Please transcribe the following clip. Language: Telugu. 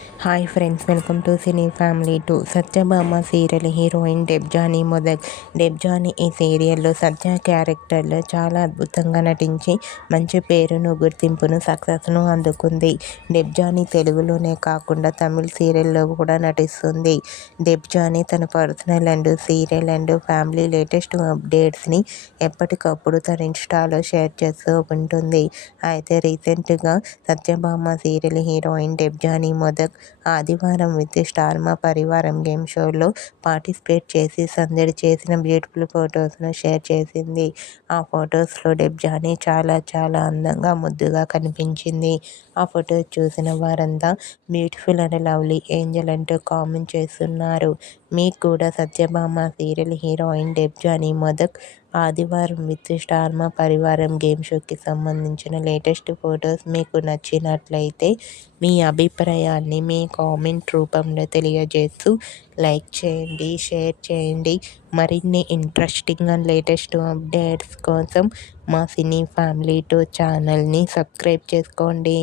Hi friends, welcome to cine family 2. Satyabhama serial heroine Debjani Modak. Debjani ఈ సీరియల్లో సత్య క్యారెక్టర్లో చాలా అద్భుతంగా నటించి మంచి పేరును, గుర్తింపును, సక్సెస్ను అందుకుంది. డెబ్జానీ తెలుగులోనే కాకుండా తమిళ సీరియల్లో కూడా నటిస్తుంది. డెబ్జానీ తన personal and serial and family latest అప్డేట్స్ని ఎప్పటికప్పుడు తన ఇన్స్టాలో షేర్ చేస్తూ ఉంటుంది. అయితే రీసెంట్గా సత్యభామ సీరియల్ హీరోయిన్ డెబ్జానీ మొదక్ ఆదివారం విత్ స్టార్ మా పరివారం గేమ్ షోలో పార్టిసిపేట్ చేసి సందడి చేసిన బ్యూటిఫుల్ ఫొటోస్ను షేర్ చేసింది. ఆ ఫొటోస్లో డెబ్జానీ చాలా చాలా అందంగా, ముద్దుగా కనిపించింది. ఆ ఫొటోస్ చూసిన వారంతా బ్యూటిఫుల్ అండ్ లవ్లీ ఏంజల్ అంటూ కామెంట్ చేస్తున్నారు. మీకు కూడా సత్యభామ సీరియల్ హీరోయిన్ డెబ్జానీ మొదక్ ఆదివారం విత్ స్టార్ మా పరివారం గేమ్ షోకి సంబంధించిన లేటెస్ట్ ఫొటోస్ మీకు నచ్చినట్లయితే మీ అభిప్రాయాన్ని మీ కామెంట్ రూపంలో తెలియజేస్తూ లైక్ చేయండి, షేర్ చేయండి. మరిన్ని ఇంట్రెస్టింగ్ అండ్ లేటెస్ట్ అప్డేట్స్ కోసం మా సినీ ఫ్యామిలీ 2 ఛానల్ని సబ్స్క్రైబ్ చేసుకోండి.